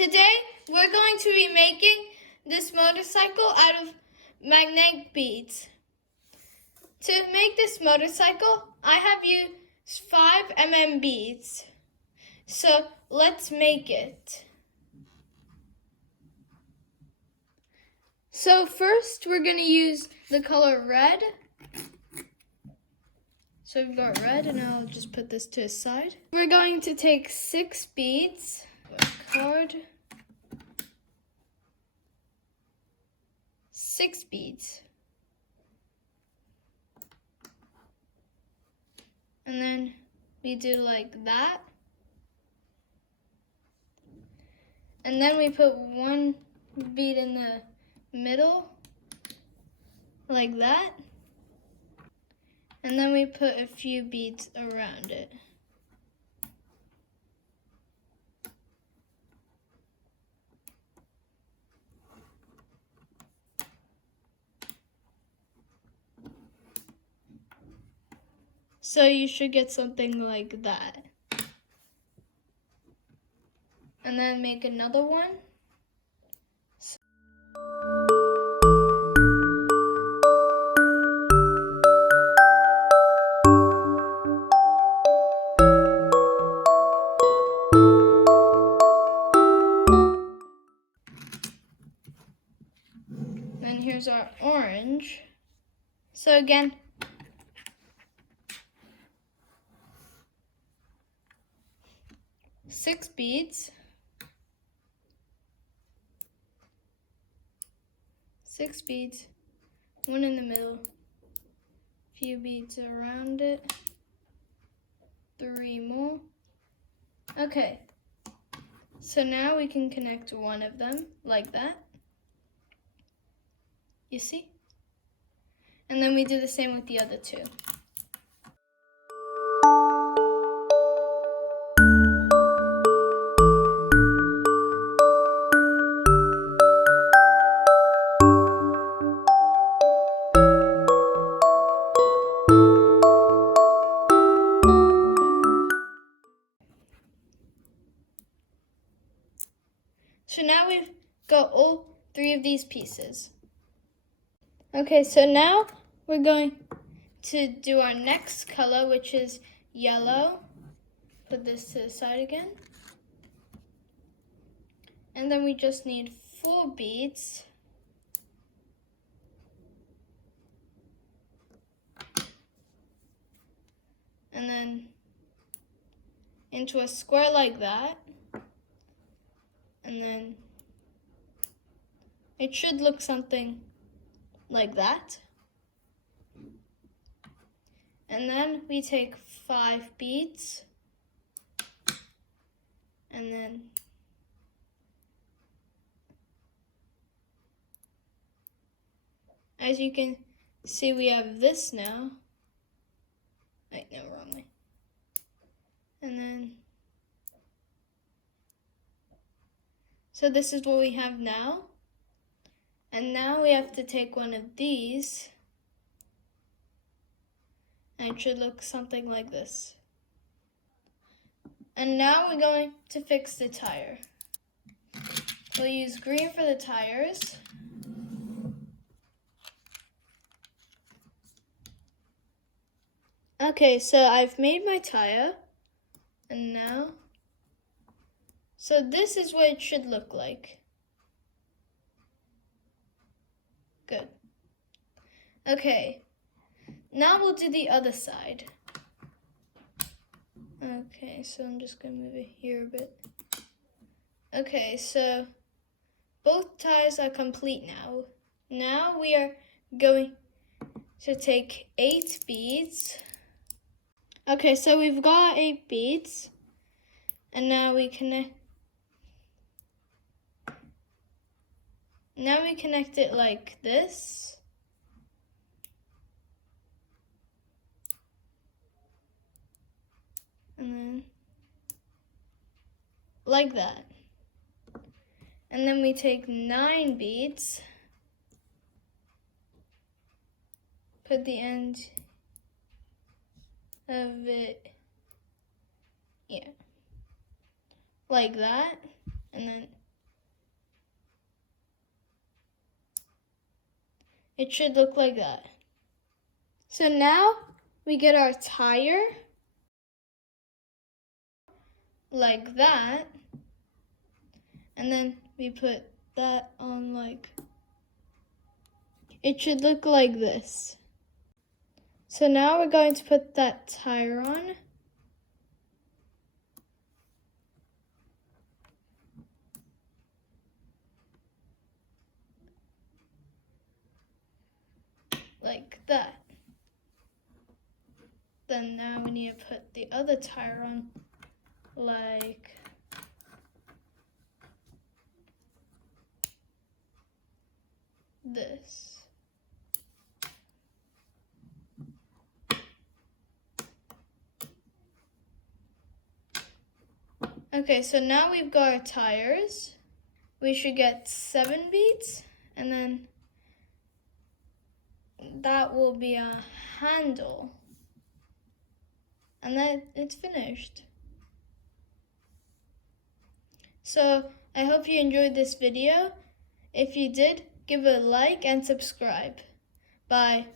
Today, we're going to be making this motorcycle out of magnetic beads. To make this motorcycle, I have used 5mm beads. So, let's make it. So first, we're going to use the color red. So we've got red, and I'll just put this to the side. We're going to take 6 beads, a card, 6 beads, and then we do like that, and then we put 1 bead in the middle, like that. And then we put a few beads around it. So you should get something like that. And then make another one. Then here's our orange. So again, six beads, 6 beads, 1 in the middle, few beads around it, 3 more. Okay, so now we can connect one of them like that. You see? And then we do the same with the other 2. So now we've got all 3 of these pieces. Okay, so now we're going to do our next color, which is yellow. Put this to the side again. And then we just need 4 beads. And then into a square like that. And then it should look something like that. And then we take 5 beads, and then as you can see, we have this now. Wait, no, wrong way. And then, so this is what we have now. And now we have to take one of these, and it should look something like this. And now we're going to fix the tire. We'll use green for the tires. Okay, so I've made my tire, and now, so this is what it should look like. Good. Okay, now we'll do the other side. Okay, so I'm just gonna move it here a bit. Okay, so both tires are complete now. Now we are going to take 8 beads. Okay, so we've got 8 beads, and now we connect. Now we connect it like this. And then like that. And then we take 9 beads, put the end of it, yeah, like that, and then It should look like that. So now we get our tire like that, and then we put that on like, it should look like this. So now we're going to put that tire on. Like that. Then now we need to put the other tire on like this. Okay, so now we've got our tires. We should get 7 beats, and then that will be a handle. And then it's finished. So I hope you enjoyed this video. If you did, give it a like and subscribe. Bye.